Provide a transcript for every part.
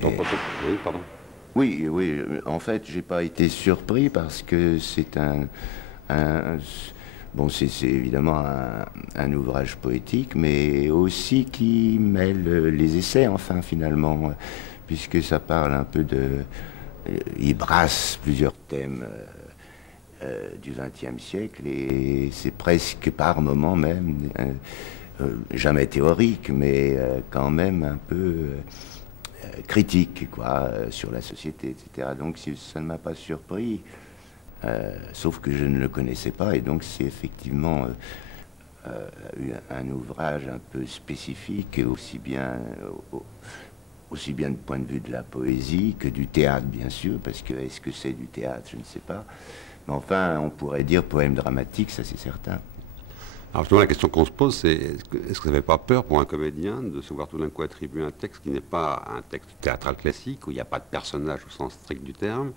Donc, oui, pardon. Oui, oui, en fait, j'ai pas été surpris parce que c'est un- bon, c'est évidemment un ouvrage poétique, mais aussi qui mêle les essais, enfin, finalement, puisque ça parle un peu il brasse plusieurs thèmes du XXe siècle et c'est presque par moments même, jamais théorique, mais quand même un peu critique, quoi, sur la société, etc. Donc ça ne m'a pas surpris, sauf que je ne le connaissais pas, et donc c'est effectivement un ouvrage un peu spécifique, et aussi bien du point de vue de la poésie que du théâtre, bien sûr, parce que est-ce que c'est du théâtre, je ne sais pas. Mais enfin, on pourrait dire poème dramatique, ça c'est certain. Alors justement, la question qu'on se pose, c'est est-ce que ça ne fait pas peur pour un comédien de se voir tout d'un coup attribuer un texte qui n'est pas un texte théâtral classique, où il n'y a pas de personnage au sens strict du terme,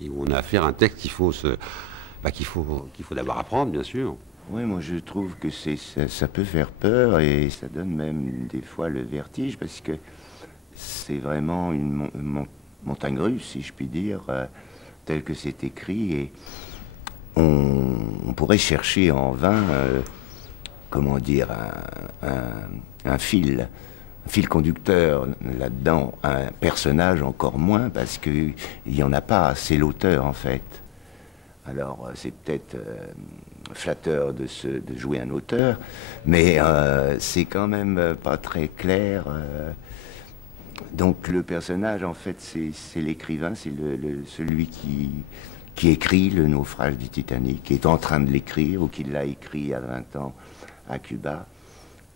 et où on a affaire à un texte qu'il faut d'abord apprendre, bien sûr. Oui, moi je trouve que ça peut faire peur et ça donne même des fois le vertige parce que c'est vraiment montagne russe, si je puis dire, tel que c'est écrit. Et on pourrait chercher en vain, comment dire, un fil conducteur là-dedans, un personnage encore moins, parce qu'il n'y en a pas, c'est l'auteur en fait. Alors c'est peut-être flatteur de jouer un auteur, mais c'est quand même pas très clair. Donc le personnage, en fait, c'est l'écrivain, c'est celui qui écrit le naufrage du Titanic, qui est en train de l'écrire, ou qui l'a écrit il y a 20 ans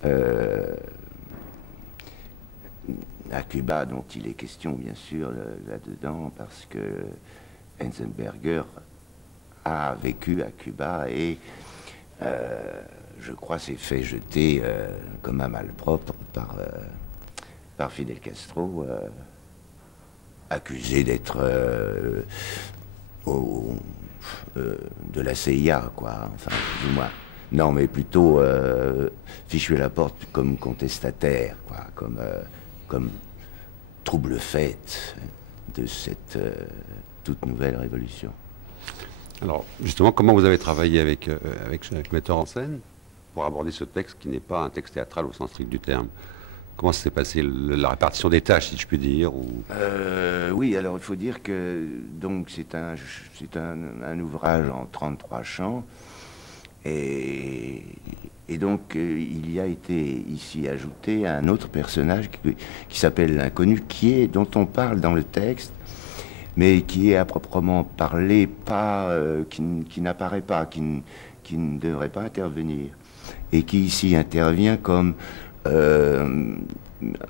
euh, à Cuba, dont il est question, bien sûr, là-dedans, parce que Enzensberger a vécu à Cuba et je crois s'est fait jeter comme un malpropre par Fidel Castro, accusé d'être au, de la CIA, quoi, enfin, du moins. Non, mais plutôt fichu à la porte comme contestataire, quoi, comme trouble-fête de cette toute nouvelle révolution. Alors justement, comment vous avez travaillé avec le metteur en scène pour aborder ce texte qui n'est pas un texte théâtral au sens strict du terme? Comment s'est passé la répartition des tâches, si je puis dire ou... Oui, alors il faut dire que donc c'est un ouvrage en 33 chants et, et donc il y a été ici ajouté un autre personnage qui s'appelle l'inconnu, dont on parle dans le texte, mais qui est à proprement parler pas, qui n'apparaît pas, qui ne devrait pas intervenir et qui ici intervient comme euh,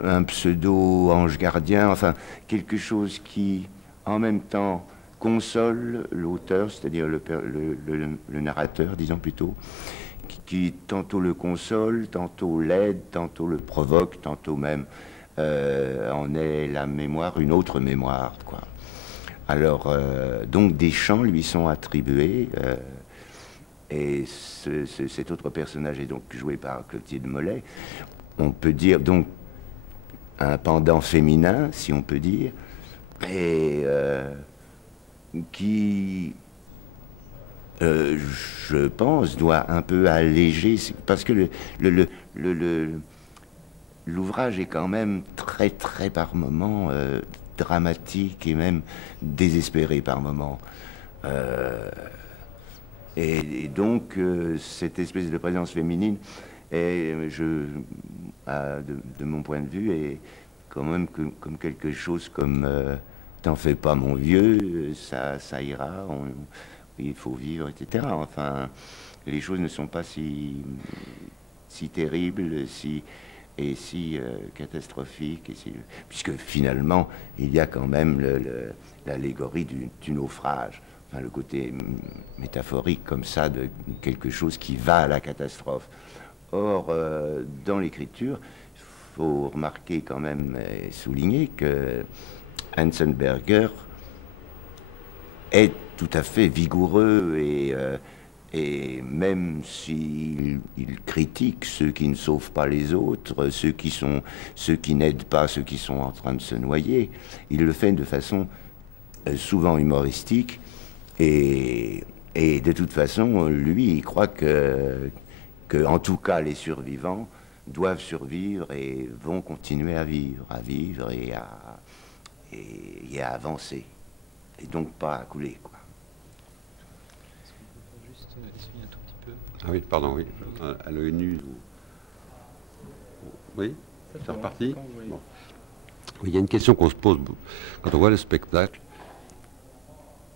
un pseudo ange gardien, enfin quelque chose qui en même temps console l'auteur, c'est-à-dire le narrateur, disons plutôt, qui tantôt le console, tantôt l'aide, tantôt le provoque, tantôt même en est la mémoire, une autre mémoire, quoi. Alors, donc des chants lui sont attribués, et cet autre personnage est donc joué par Clotilde Mollet. On peut dire donc un pendant féminin, si on peut dire, et qui, je pense, doit un peu alléger, parce que l'ouvrage est quand même très, très par moments dramatique et même désespéré par moments. Euh, et donc, cette espèce de présence féminine, de mon point de vue, est quand même comme quelque chose comme t'en fais pas, mon vieux, ça ira, il faut vivre, etc. Enfin, les choses ne sont pas si terribles, et si catastrophiques, puisque finalement, il y a quand même l'allégorie du naufrage. Enfin, le côté métaphorique comme ça de quelque chose qui va à la catastrophe. Or, dans l'écriture, il faut remarquer quand même et souligner que Enzensberger est tout à fait vigoureux Et même s'il critique ceux qui ne sauvent pas les autres, ceux qui n'aident pas ceux qui sont en train de se noyer, il le fait de façon souvent humoristique. Et de toute façon, lui, il croit que, en tout cas, les survivants doivent survivre et vont continuer à vivre et à avancer. Et donc pas à couler, quoi. Est-ce qu'on peut juste essuyer un tout petit peu? Ah oui, pardon, oui. À l'œil nu. Oui, c'est reparti. Bon. Oui, il y a une question qu'on se pose quand on voit le spectacle.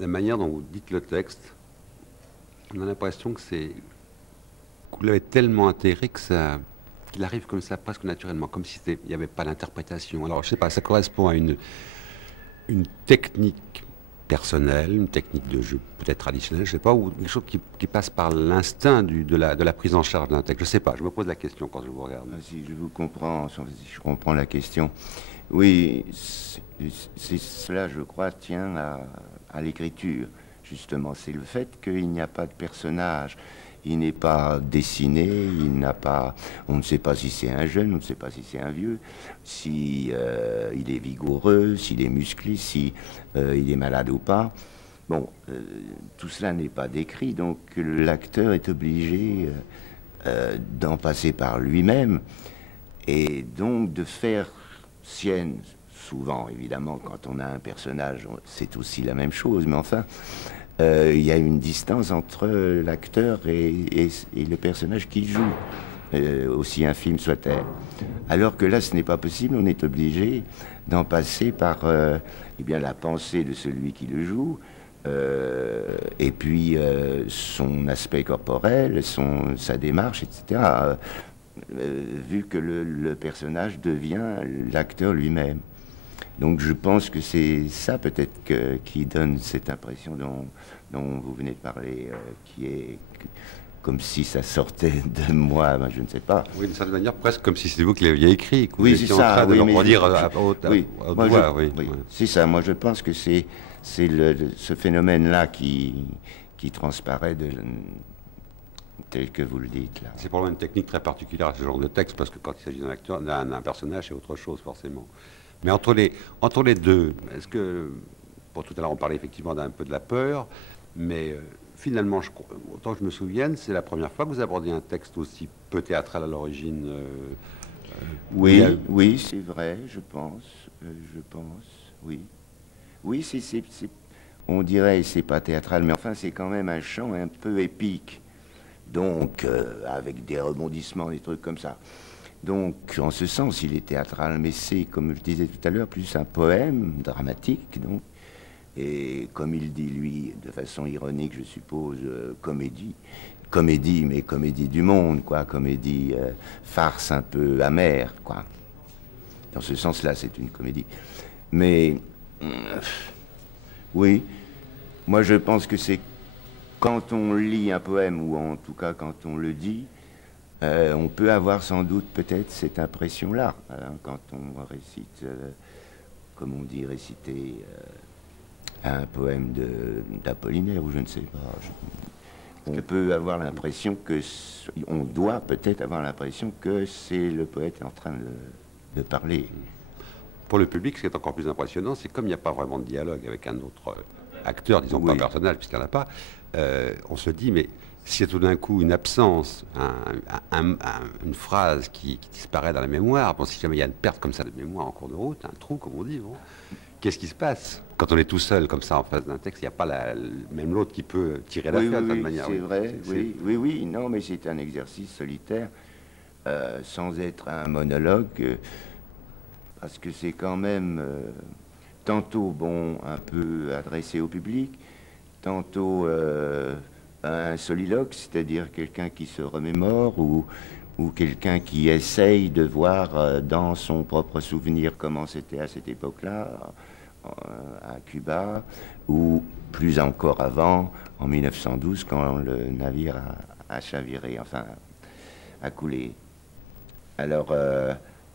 La manière dont vous dites le texte, on a l'impression que vous l'avez tellement intégré qu'il arrive comme ça, presque naturellement, comme si il n'y avait pas d'interprétation. Alors, je ne sais pas, ça correspond à une technique personnelle, une technique de jeu peut-être traditionnelle, je ne sais pas, ou quelque chose qui passe par l'instinct de la prise en charge d'un texte. Je ne sais pas, je me pose la question quand je vous regarde. Si je vous comprends, si je comprends la question. Oui, cela, je crois, tient à l'écriture, justement. C'est le fait qu'il n'y a pas de personnage. Il n'est pas dessiné, on ne sait pas si c'est un jeune, on ne sait pas si c'est un vieux, si il est vigoureux, s'il est musclé, si il est malade ou pas. Bon, tout cela n'est pas décrit, donc l'acteur est obligé d'en passer par lui-même et donc de faire sienne. Souvent, évidemment, quand on a un personnage, c'est aussi la même chose, mais enfin, il y a une distance entre l'acteur et le personnage qu'il joue, aussi infime soit-elle. Alors que là, ce n'est pas possible, on est obligé d'en passer par eh bien, la pensée de celui qui le joue, et puis son aspect corporel, sa démarche, etc., vu que le personnage devient l'acteur lui-même. Donc je pense que c'est ça peut-être qui donne cette impression dont vous venez de parler, qui est comme si ça sortait de moi, ben, je ne sais pas. Oui, d'une certaine manière, presque comme si c'était vous qui l'aviez écrit. Oui, c'est ça. Oui, oui. C'est ça. Moi, je pense que c'est ce phénomène-là qui transparaît tel que vous le dites là. C'est probablement une technique très particulière à ce genre de texte, parce que quand il s'agit d'un acteur, d'un personnage, c'est autre chose forcément. Mais entre les deux, est-ce que, pour tout à l'heure on parlait effectivement d'un peu de la peur, mais finalement, autant que je me souvienne, c'est la première fois que vous abordez un texte aussi peu théâtral à l'origine. Oui, c'est vrai, je pense, oui. Oui, on dirait c'est pas théâtral, mais enfin c'est quand même un chant un peu épique, donc avec des rebondissements, des trucs comme ça. Donc, en ce sens, il est théâtral, mais c'est, comme je disais tout à l'heure, plus un poème dramatique, donc. Et comme il dit, lui, de façon ironique, je suppose, comédie, mais comédie du monde, quoi, comédie farce un peu amère, quoi. Dans ce sens-là, c'est une comédie. Mais, oui, moi je pense que c'est quand on lit un poème, ou en tout cas quand on le dit, on peut avoir sans doute peut-être cette impression-là, hein, quand on récite, comme on dit, réciter un poème d'Apollinaire, ou je ne sais pas. On peut avoir l'impression on doit peut-être avoir l'impression que c'est le poète en train de parler. Pour le public, ce qui est encore plus impressionnant, c'est comme il n'y a pas vraiment de dialogue avec un autre acteur, disons pas personnage, puisqu'il n'y en a pas, on se dit, mais s'il y a tout d'un coup une absence, une phrase qui disparaît dans la mémoire, bon, si jamais il y a une perte comme ça de mémoire en cours de route, un trou, comme on dit, bon, qu'est-ce qui se passe quand on est tout seul comme ça en face d'un texte? Il n'y a pas même l'autre qui peut tirer l'affaire de cette manière. C'est vrai, oui, non, mais c'est un exercice solitaire, sans être un monologue, parce que c'est quand même tantôt, bon, un peu adressé au public, tantôt un soliloque, c'est-à-dire quelqu'un qui se remémore ou quelqu'un qui essaye de voir dans son propre souvenir comment c'était à cette époque-là, à Cuba, ou plus encore avant, en 1912, quand le navire a chaviré, enfin, a coulé. Alors,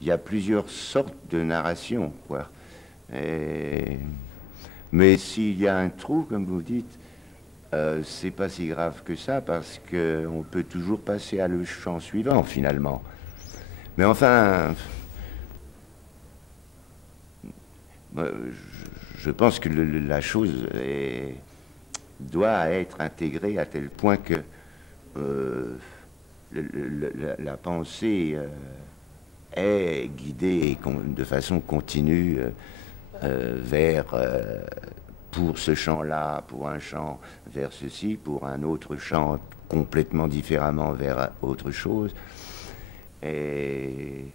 il y a plusieurs sortes de narrations, quoi. Mais s'il y a un trou, comme vous dites, c'est pas si grave que ça parce qu'on peut toujours passer à le chant suivant finalement. Mais enfin, je pense que la chose doit être intégrée à tel point que la pensée est guidée de façon continue vers, pour ce chant-là, pour un chant vers ceci, pour un autre chant complètement différemment vers autre chose. Et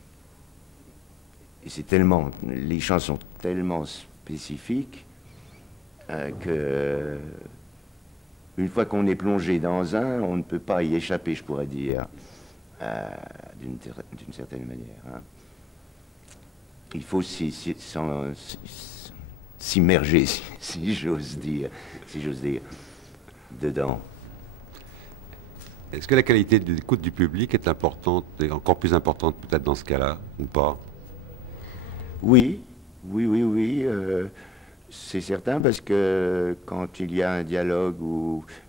c'est tellement, les chants sont tellement spécifiques que une fois qu'on est plongé dans un, on ne peut pas y échapper, je pourrais dire, d'une certaine manière. Hein. Il faut s'immerger, si j'ose dire, dedans. Est-ce que la qualité de l'écoute du public est importante, et encore plus importante peut-être dans ce cas-là, ou pas? Oui, c'est certain, parce que quand il y a un dialogue,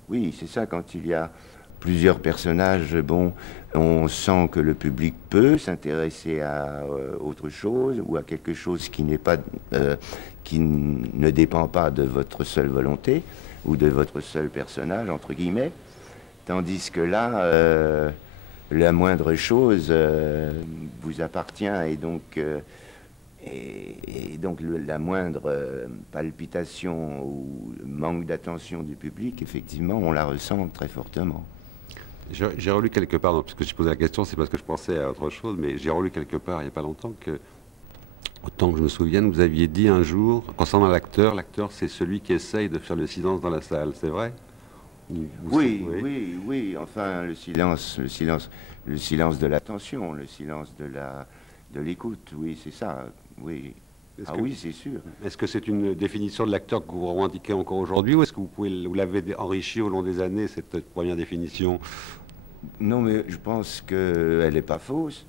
oui, c'est ça, quand il y a plusieurs personnages, bon, on sent que le public peut s'intéresser à autre chose, ou à quelque chose qui n'est pas, qui ne dépend pas de votre seule volonté, ou de votre seul personnage, entre guillemets, tandis que là, la moindre chose vous appartient, et donc... Et donc la moindre palpitation ou manque d'attention du public, effectivement, on la ressent très fortement. J'ai relu quelque part, puisque je posais la question, c'est parce que je pensais à autre chose, mais j'ai relu quelque part il n'y a pas longtemps que, autant que je me souvienne, vous aviez dit un jour, concernant l'acteur c'est celui qui essaye de faire le silence dans la salle, c'est vrai? Oui, enfin le silence de l'attention, le silence de l'écoute, oui, c'est ça. Oui. Oui, c'est sûr. Est-ce que c'est une définition de l'acteur que vous revendiquez encore aujourd'hui, ou est-ce que vous l'avez enrichi au long des années, cette première définition? Non, mais je pense qu'elle n'est pas fausse.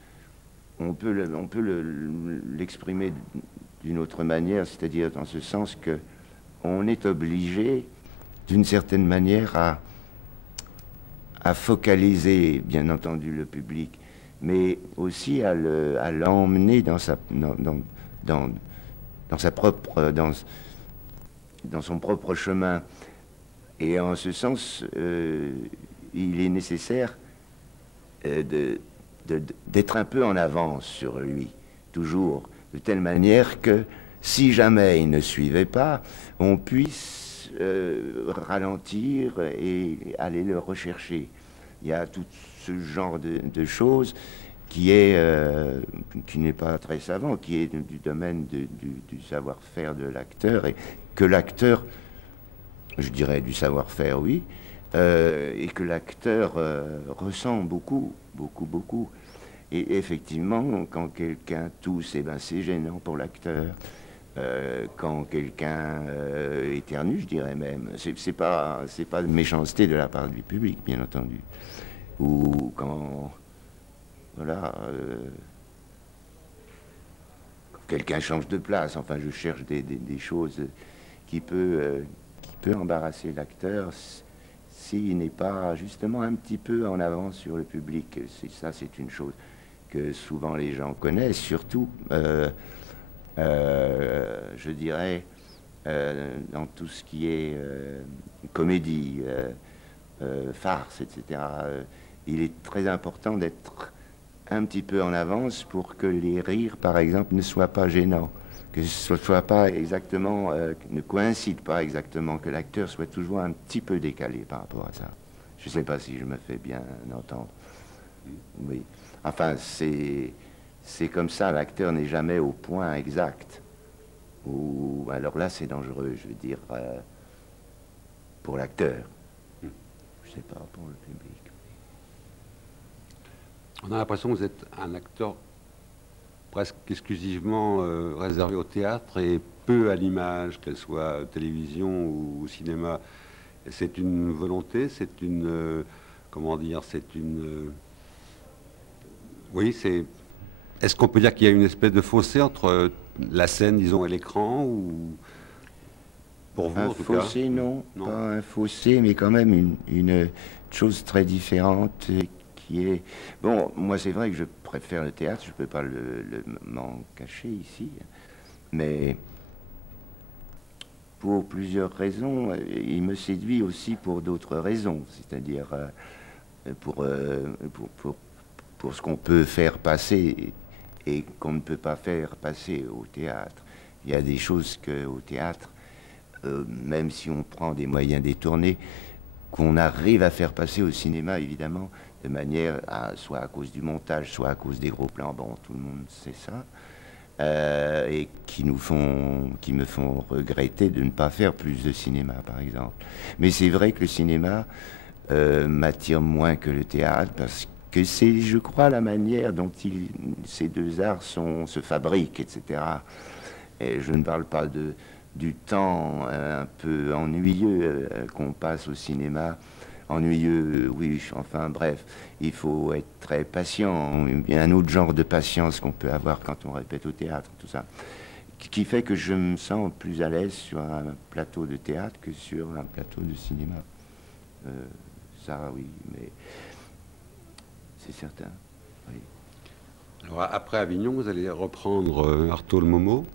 On peut l'exprimer d'une autre manière, c'est-à-dire dans ce sens que on est obligé, d'une certaine manière, à focaliser, bien entendu, le public, mais aussi à l'emmener dans son propre chemin. Et en ce sens, il est nécessaire d'être un peu en avance sur lui, toujours, de telle manière que si jamais il ne suivait pas, on puisse ralentir et aller le rechercher. Il y a tout ce genre de choses qui n'est pas très savant, qui est du domaine du savoir-faire de l'acteur, et que l'acteur, je dirais du savoir-faire, oui, et que l'acteur ressent beaucoup. Et effectivement, quand quelqu'un tousse, eh ben, c'est gênant pour l'acteur. Quand quelqu'un éternue, je dirais même, c'est pas de méchanceté de la part du public, bien entendu. Ou quand... Voilà, quelqu'un change de place, enfin je cherche des choses qui peut embarrasser l'acteur s'il n'est pas justement un petit peu en avance sur le public. C'est une chose que souvent les gens connaissent, surtout, je dirais, dans tout ce qui est comédie, farce, etc. Il est très important d'être un petit peu en avance pour que les rires, par exemple, ne soient pas gênants, que ce ne soit pas exactement, ne coïncide pas exactement, que l'acteur soit toujours un petit peu décalé par rapport à ça. Je ne sais pas si je me fais bien entendre. Oui. Enfin, c'est comme ça, l'acteur n'est jamais au point exact. Ou alors là, c'est dangereux, je veux dire, pour l'acteur. Je ne sais pas, pour le public. On a l'impression que vous êtes un acteur presque exclusivement réservé au théâtre et peu à l'image, qu'elle soit télévision ou cinéma. C'est une volonté, c'est une... comment dire, c'est une... oui, c'est... Est-ce qu'on peut dire qu'il y a une espèce de fossé entre la scène, disons, et l'écran, ou... Pour vous, Un en tout cas. fossé, non, Non. pas un fossé, mais quand même une chose très différente qui est... Bon, moi c'est vrai que je préfère le théâtre, je ne peux pas m'en cacher ici, mais pour plusieurs raisons, il me séduit aussi pour d'autres raisons, c'est-à-dire pour ce qu'on peut faire passer et qu'on ne peut pas faire passer au théâtre. Il y a des choses qu'au théâtre, même si on prend des moyens détournés, qu'on arrive à faire passer au cinéma, évidemment, de manière, soit à cause du montage, soit à cause des gros plans, bon, tout le monde sait ça, et qui me font regretter de ne pas faire plus de cinéma, par exemple. Mais c'est vrai que le cinéma m'attire moins que le théâtre, parce que c'est, je crois, la manière dont ces deux arts se fabriquent, etc. Et je ne parle pas du temps un peu ennuyeux qu'on passe au cinéma. Ennuyeux, oui, enfin bref, il faut être très patient. Il y a un autre genre de patience qu'on peut avoir quand on répète au théâtre, tout ça. Qui fait que je me sens plus à l'aise sur un plateau de théâtre que sur un plateau de cinéma. Ça, oui, mais c'est certain. Oui. Alors, après Avignon, vous allez reprendre Artaud le Momo.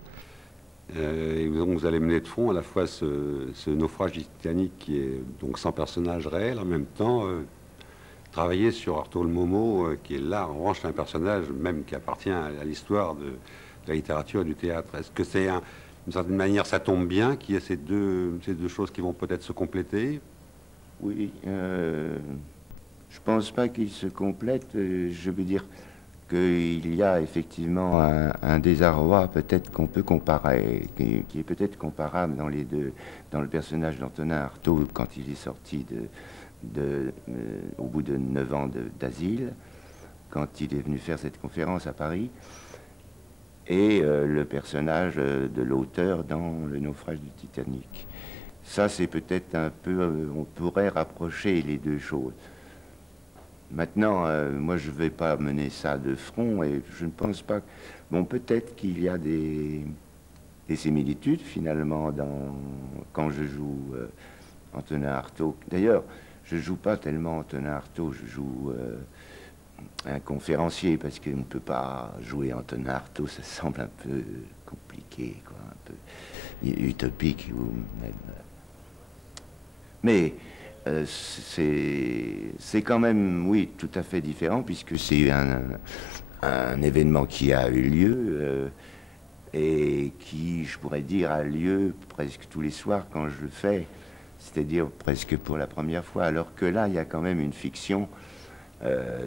Et donc vous allez mener de front à la fois ce naufrage du Titanic qui est donc sans personnage réel, en même temps travailler sur Artaud le Momo, qui est là en revanche un personnage même qui appartient à l'histoire de la littérature et du théâtre. Est-ce que c'est d'une certaine manière, ça tombe bien qu'il y ait ces deux choses qui vont peut-être se compléter? Oui, je pense pas qu'ils se complètent. Je veux dire qu'il y a effectivement un désarroi peut-être qu'on peut comparer, qui est peut-être comparable dans les deux, dans le personnage d'Antonin Artaud quand il est sorti au bout de 9 ans d'asile, quand il est venu faire cette conférence à Paris, et le personnage de l'auteur dans Le naufrage du Titanic. Ça, c'est peut-être un peu... on pourrait rapprocher les deux choses. Maintenant, moi, je ne vais pas mener ça de front et je ne pense pas... Bon, peut-être qu'il y a des similitudes, finalement, quand je joue Antonin Artaud. D'ailleurs, je ne joue pas tellement Antonin Artaud, je joue un conférencier, parce qu'on ne peut pas jouer Antonin Artaud, ça semble un peu compliqué, quoi, un peu utopique, ou même... Mais c'est quand même, oui, tout à fait différent, puisque c'est un événement qui a eu lieu et qui, je pourrais dire, a lieu presque tous les soirs quand je le fais, c'est-à-dire presque pour la première fois, alors que là, il y a quand même une fiction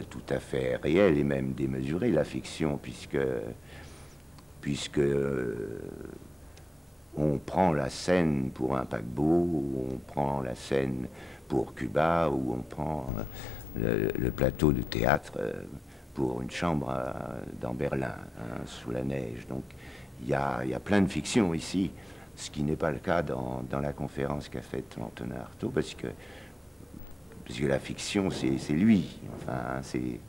tout à fait réelle et même démesurée, la fiction, puisque on prend la scène pour un paquebot, ou on prend la scène pour Cuba, ou on prend le plateau de théâtre pour une chambre dans Berlin, hein, sous la neige. Donc il y a plein de fictions ici, ce qui n'est pas le cas dans la conférence qu'a faite Antonin Artaud, parce que la fiction, c'est lui. Enfin, c'est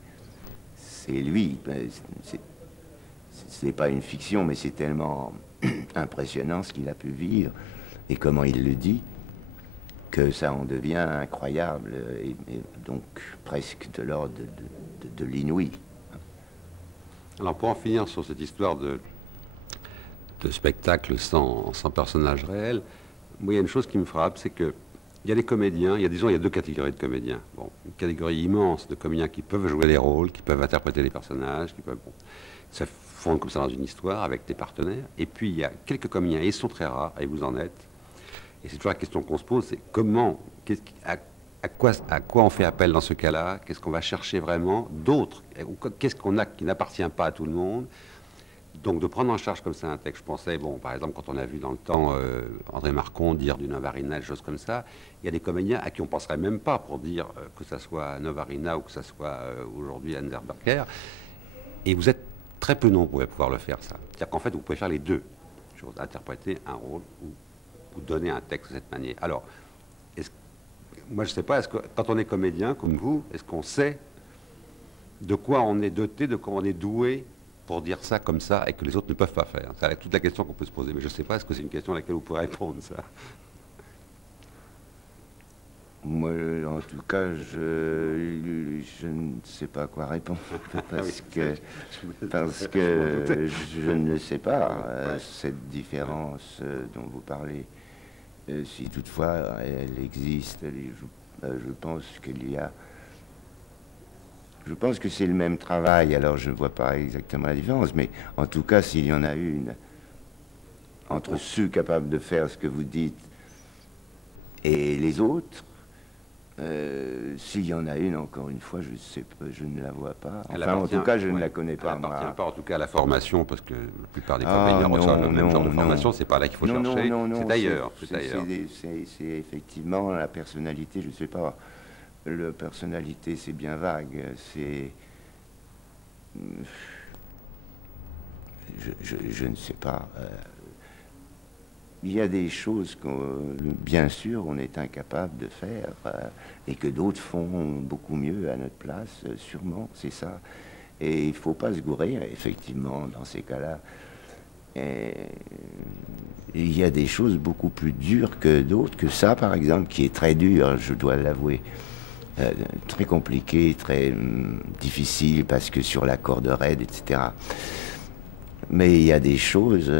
lui. Ce n'est pas une fiction, mais c'est tellement impressionnant ce qu'il a pu vivre et comment il le dit, que ça en devient incroyable et donc presque de l'ordre de l'inouï. Alors pour en finir sur cette histoire de spectacle sans personnage réel, moi il y a une chose qui me frappe, c'est que il y a des comédiens, il y a deux catégories de comédiens. Bon, une catégorie immense de comédiens qui peuvent jouer des rôles, qui peuvent interpréter les personnages, qui peuvent se fondre comme ça dans une histoire avec des partenaires. Et puis il y a quelques comédiens, et ils sont très rares, et vous en êtes. Et c'est toujours la question qu'on se pose, c'est comment, à quoi on fait appel dans ce cas-là? Qu'est-ce qu'on va chercher vraiment d'autres? Qu'est-ce qu'on a qui n'appartient pas à tout le monde? Donc de prendre en charge comme ça un texte, je pensais, bon, par exemple, quand on a vu dans le temps André Marcon dire du Novarina, des choses comme ça, il y a des comédiens à qui on ne penserait même pas pour dire que ça soit Novarina ou que ça soit aujourd'hui Anderberger. Et vous êtes très peu nombreux à pouvoir le faire, ça. C'est-à-dire qu'en fait, vous pouvez faire les deux choses, interpréter un rôle ou donner un texte de cette manière. Alors, moi je ne sais pas, est-ce que quand on est comédien comme vous, est-ce qu'on sait de quoi on est doté, de quoi on est doué pour dire ça comme ça et que les autres ne peuvent pas faire? C'est toute la question qu'on peut se poser. Mais je ne sais pas, est-ce que c'est une question à laquelle vous pourrez répondre, ça? Moi, en tout cas, je ne sais pas quoi répondre parce que je ne le sais pas. Cette différence dont vous parlez, si toutefois elle existe, je pense qu'il y a. Je pense que c'est le même travail. Alors je ne vois pas exactement la différence, mais en tout cas, s'il y en a une entre ceux capables de faire ce que vous dites et les autres. S'il y en a une, encore une fois, je sais pas, je ne la vois pas. Enfin, en tout cas, je ne la connais pas. Elle n'appartient moi. pas, en tout cas, à la formation, parce que la plupart des comédiens reçoivent le même genre de formation. C'est pas là qu'il faut chercher. C'est ailleurs. C'est effectivement la personnalité. Je ne sais pas. La personnalité, c'est bien vague. C'est. Je ne sais pas. Il y a des choses que, bien sûr, on est incapable de faire et que d'autres font beaucoup mieux à notre place, sûrement, c'est ça. Et il ne faut pas se gourer, effectivement, dans ces cas-là. Il y a des choses beaucoup plus dures que d'autres, que ça, par exemple, qui est très dur, je dois l'avouer. Très compliqué, très difficile, parce que sur la corde raide, etc. Mais il y a des choses...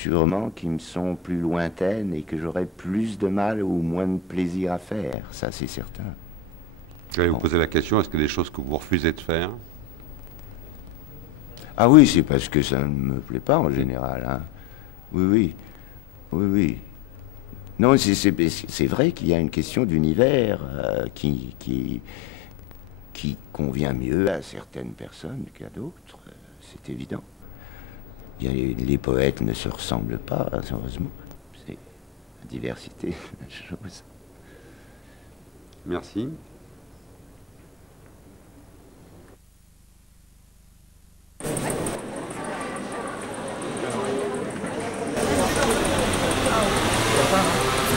sûrement qui me sont plus lointaines et que j'aurais plus de mal ou moins de plaisir à faire, ça c'est certain. Je vais vous poser la question, est-ce que des choses que vous refusez de faire? Ah oui, c'est parce que ça ne me plaît pas en général. Hein. Oui. Non, c'est vrai qu'il y a une question d'univers qui convient mieux à certaines personnes qu'à d'autres, c'est évident. Les poètes ne se ressemblent pas, heureusement. C'est la diversité de la chose. Merci.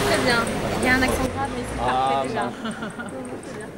Très bien. Il y a un accent grave, mais c'est parfait déjà. Très bien.